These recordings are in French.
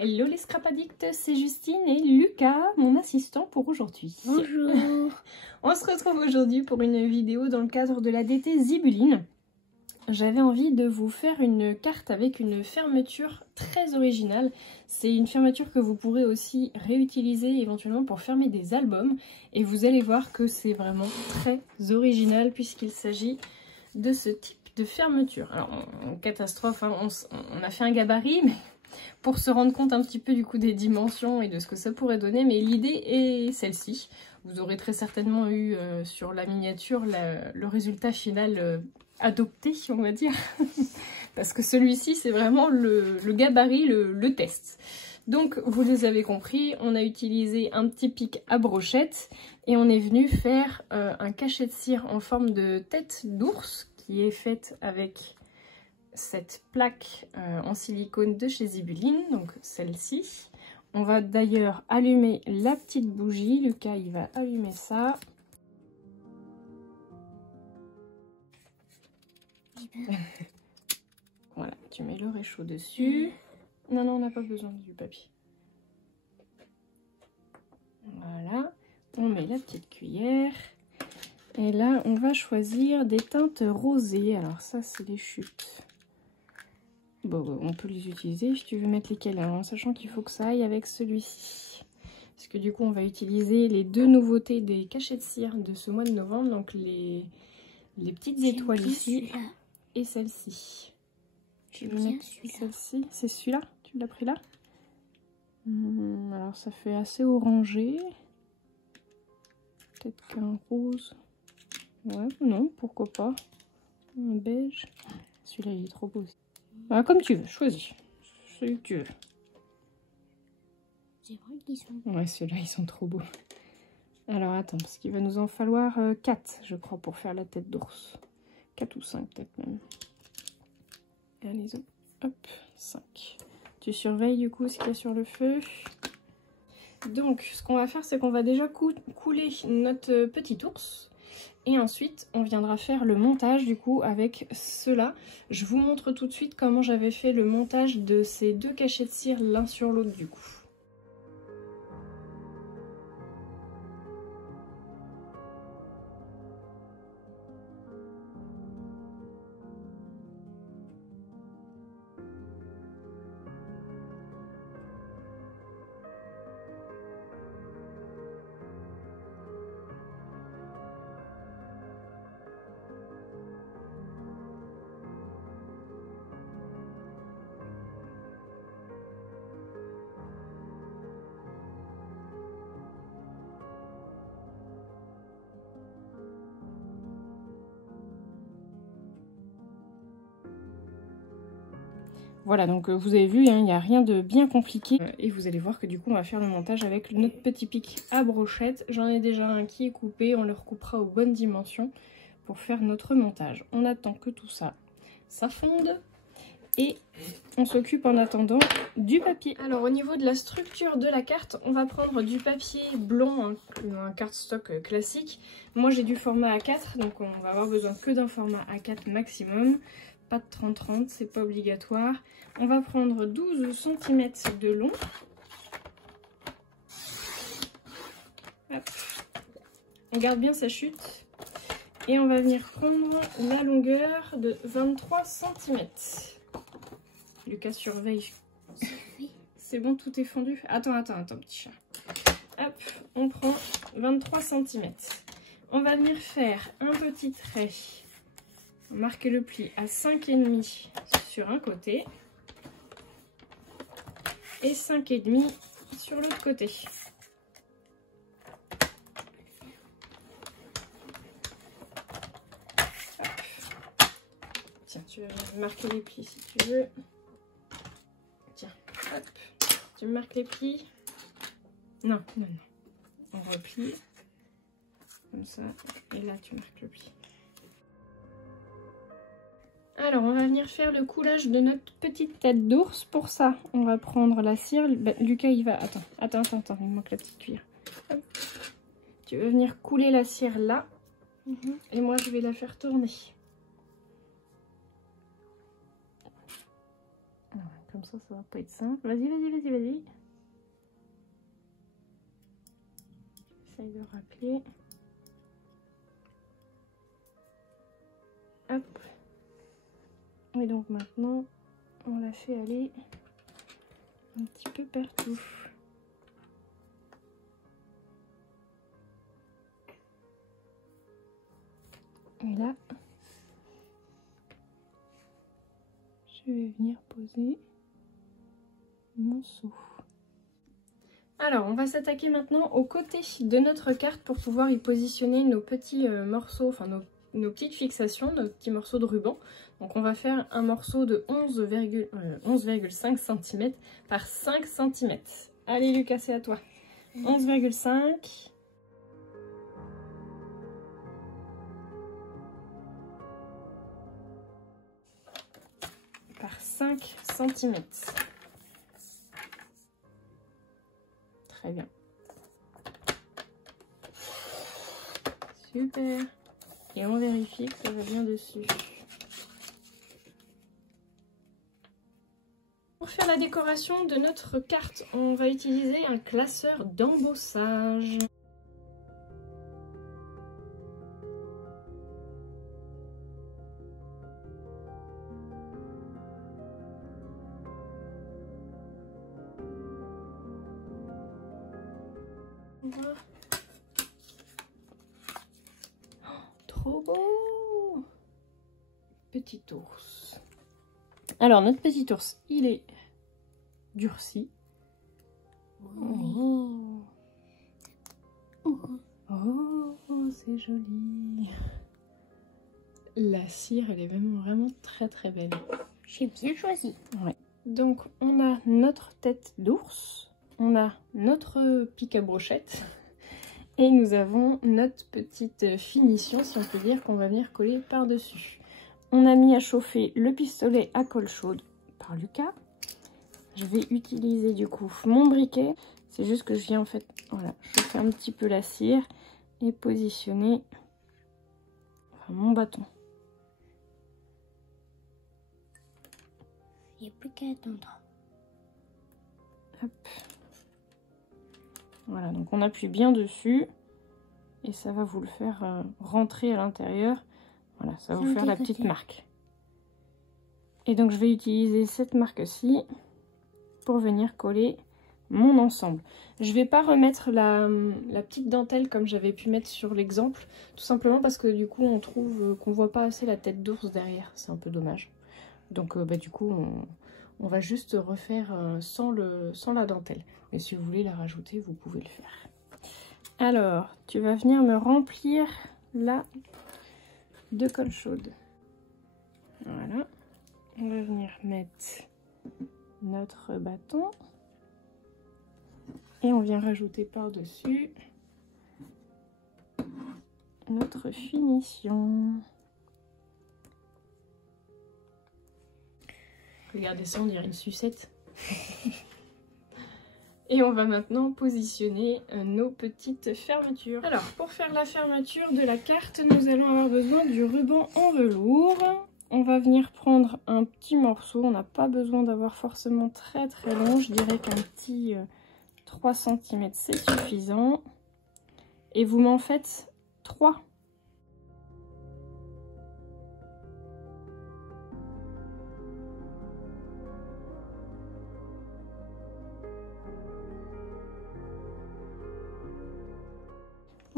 Hello les scrap addicts, c'est Justine et Lucas, mon assistant pour aujourd'hui. Bonjour. On se retrouve aujourd'hui pour une vidéo dans le cadre de l'ADT Zibuline. J'avais envie de vous faire une carte avec une fermeture très originale. C'est une fermeture que vous pourrez aussi réutiliser éventuellement pour fermer des albums. Et vous allez voir que c'est vraiment très original puisqu'il s'agit de ce type de fermeture. Alors, catastrophe, hein, on a fait un gabarit, mais pour se rendre compte un petit peu du coup des dimensions et de ce que ça pourrait donner. Mais l'idée est celle-ci. Vous aurez très certainement eu sur la miniature le résultat final adopté, on va dire. Parce que celui-ci, c'est vraiment le gabarit, le test. Donc, vous les avez compris, on a utilisé un petit pic à brochette et on est venu faire un cachet de cire en forme de tête d'ours qui est faite avec cette plaque en silicone de chez Zibuline, donc celle-ci. On va d'ailleurs allumer la petite bougie. Lucas, il va allumer ça. Voilà, tu mets le réchaud dessus. Non, on n'a pas besoin du papier. Voilà, on met la petite cuillère. Et là, on va choisir des teintes rosées. Alors ça, c'est les chutes. Bon, on peut les utiliser si tu veux mettre lesquels, hein, en sachant qu'il faut que ça aille avec celui-ci. Parce que du coup, on va utiliser les deux nouveautés des cachets de cire de ce mois de novembre. Donc les petites étoiles ici et celle-ci. Tu veux mettre celle-ci? C'est celui-là? Tu l'as pris là? Alors ça fait assez orangé. Peut-être qu'un rose. Ouais, non, pourquoi pas. Un beige. Celui-là, il est trop beau aussi. Voilà, comme tu veux, choisis. Celui que tu veux. C'est vrai qu'ils sont... Ouais, ceux-là, ils sont trop beaux. Alors, attends, parce qu'il va nous en falloir 4, je crois, pour faire la tête d'ours. 4 ou 5, peut-être même. Allez, hop, 5. Tu surveilles, du coup, ce qu'il y a sur le feu. Donc, ce qu'on va faire, c'est qu'on va déjà couler notre petit ours. Et ensuite, on viendra faire le montage du coup avec cela. Je vous montre tout de suite comment j'avais fait le montage de ces deux cachets de cire l'un sur l'autre du coup. Voilà, donc vous avez vu, il n'y a rien de bien compliqué. Et vous allez voir que du coup, on va faire le montage avec notre petit pic à brochette. J'en ai déjà un qui est coupé, on le recoupera aux bonnes dimensions pour faire notre montage. On attend que tout ça fonde et on s'occupe en attendant du papier. Alors au niveau de la structure de la carte, on va prendre du papier blanc, un cardstock classique. Moi j'ai du format A4, donc on va avoir besoin que d'un format A4 maximum. Pas de 30-30, c'est pas obligatoire. On va prendre 12 cm de long. Hop. On garde bien sa chute. Et on va venir prendre la longueur de 23 cm. Lucas surveille. C'est bon, tout est fondu. Attends, petit chat. Hop, on prend 23 cm. On va venir faire un petit trait. Marquer le pli à 5,5 sur un côté et 5,5 sur l'autre côté. Hop. Tiens, tu vas marquer les plis si tu veux. Tiens, hop. Tu me marques les plis. Non. On replie. Comme ça. Et là, tu marques le pli. Alors, on va venir faire le coulage de notre petite tête d'ours. Pour ça, on va prendre la cire. Ben, Lucas, il va... Attends, il me manque la petite cuillère. Hop. Tu vas venir couler la cire là. Et moi, je vais la faire tourner. Alors, Comme ça va pas être simple. Vas-y, vas-y, vas-y, vas-y. J'essaye de rappeler. Hop. Et donc maintenant, on la fait aller un petit peu partout. Et là, je vais venir poser mon seau. Alors, on va s'attaquer maintenant aux côtés de notre carte pour pouvoir y positionner nos petits morceaux, enfin nos petites fixations, nos petits morceaux de ruban. Donc on va faire un morceau de 11,5 cm par 5 cm. Allez Lucas, c'est à toi. 11,5 par 5 cm. Très bien. Super. Et on vérifie que ça va bien dessus. Pour faire la décoration de notre carte, on va utiliser un classeur d'embossage. Oh, trop beau! Petit ours. Alors, notre petit ours, il est durci. Oh, oh c'est joli. La cire, elle est vraiment très belle. J'ai bien choisi. Ouais. Donc, on a notre tête d'ours, on a notre pic à brochette et nous avons notre petite finition, si on peut dire, qu'on va venir coller par-dessus. On a mis à chauffer le pistolet à colle chaude par Lucas. Je vais utiliser du coup mon briquet. C'est juste que je viens en fait, voilà, chauffer un petit peu la cire et positionner mon bâton. Il n'y a plus qu'à attendre. Hop. Voilà, donc on appuie bien dessus et ça va vous le faire rentrer à l'intérieur. Voilà, ça va vous faire la petite marque. Et donc je vais utiliser cette marque-ci pour venir coller mon ensemble. Je vais pas remettre la petite dentelle comme j'avais pu mettre sur l'exemple, tout simplement parce que du coup on trouve qu'on voit pas assez la tête d'ours derrière, c'est un peu dommage. Donc du coup on va juste refaire sans la dentelle. Mais si vous voulez la rajouter, vous pouvez le faire. Alors, tu vas venir me remplir là de colle chaude. Voilà. On va venir mettre notre bâton. Et on vient rajouter par-dessus notre finition. Regardez ça, on dirait une sucette. Et on va maintenant positionner nos petites fermetures. Alors, pour faire la fermeture de la carte, nous allons avoir besoin du ruban en velours. On va venir prendre un petit morceau. On n'a pas besoin d'avoir forcément très long. Je dirais qu'un petit 3 cm, c'est suffisant. Et vous m'en faites 3.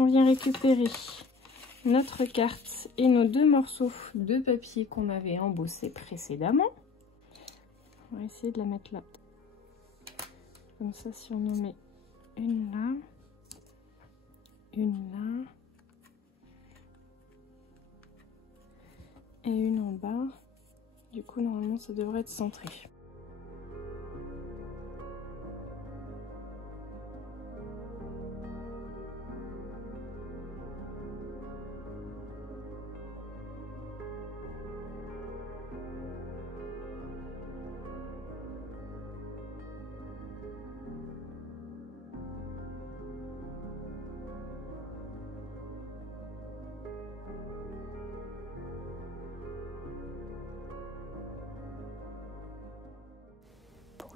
On vient récupérer notre carte et nos 2 morceaux de papier qu'on avait embossés précédemment. On va essayer de la mettre là. Comme ça, si on en met une là, une là et une en bas, du coup, normalement, ça devrait être centré.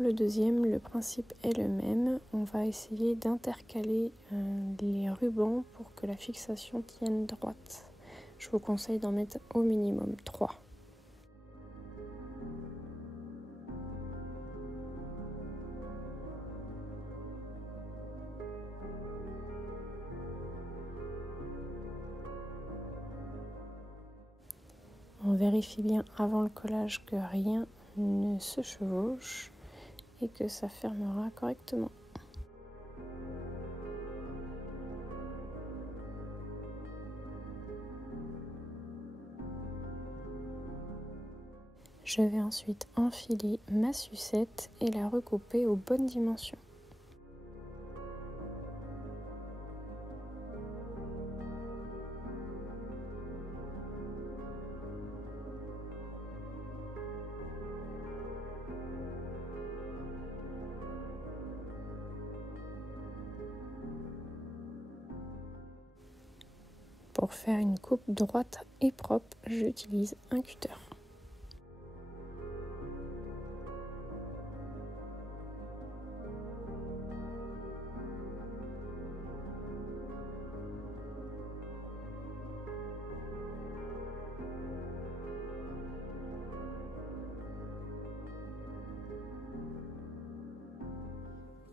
le deuxième, le principe est le même. On va essayer d'intercaler les rubans pour que la fixation tienne droite. Je vous conseille d'en mettre au minimum 3. On vérifie bien avant le collage que rien ne se chevauche et que ça fermera correctement. Je vais ensuite enfiler ma sucette et la recouper aux bonnes dimensions. Pour faire une coupe droite et propre, j'utilise un cutter.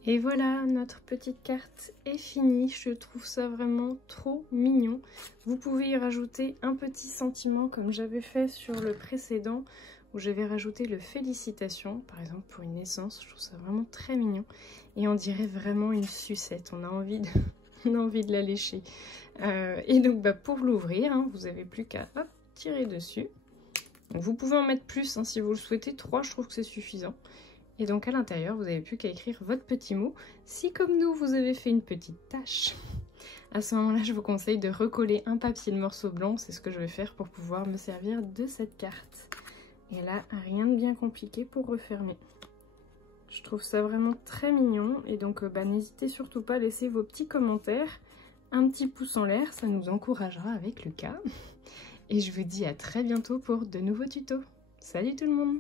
Et voilà, notre petite carte est finie. Je trouve ça vraiment trop mignon. Vous pouvez y rajouter un petit sentiment comme j'avais fait sur le précédent où j'avais rajouté le félicitations, par exemple pour une naissance. Je trouve ça vraiment très mignon. Et on dirait vraiment une sucette. On a envie de la lécher. Et donc pour l'ouvrir, hein, vous n'avez plus qu'à tirer dessus. Donc, vous pouvez en mettre plus hein, si vous le souhaitez. 3, je trouve que c'est suffisant. Et donc à l'intérieur, vous n'avez plus qu'à écrire votre petit mot. Si comme nous, vous avez fait une petite tache, à ce moment-là, je vous conseille de recoller un papier de morceau blanc. C'est ce que je vais faire pour pouvoir me servir de cette carte. Et là, rien de bien compliqué pour refermer. Je trouve ça vraiment très mignon. Et donc n'hésitez surtout pas à laisser vos petits commentaires. Un petit pouce en l'air, ça nous encouragera avec Lucas. Et je vous dis à très bientôt pour de nouveaux tutos. Salut tout le monde!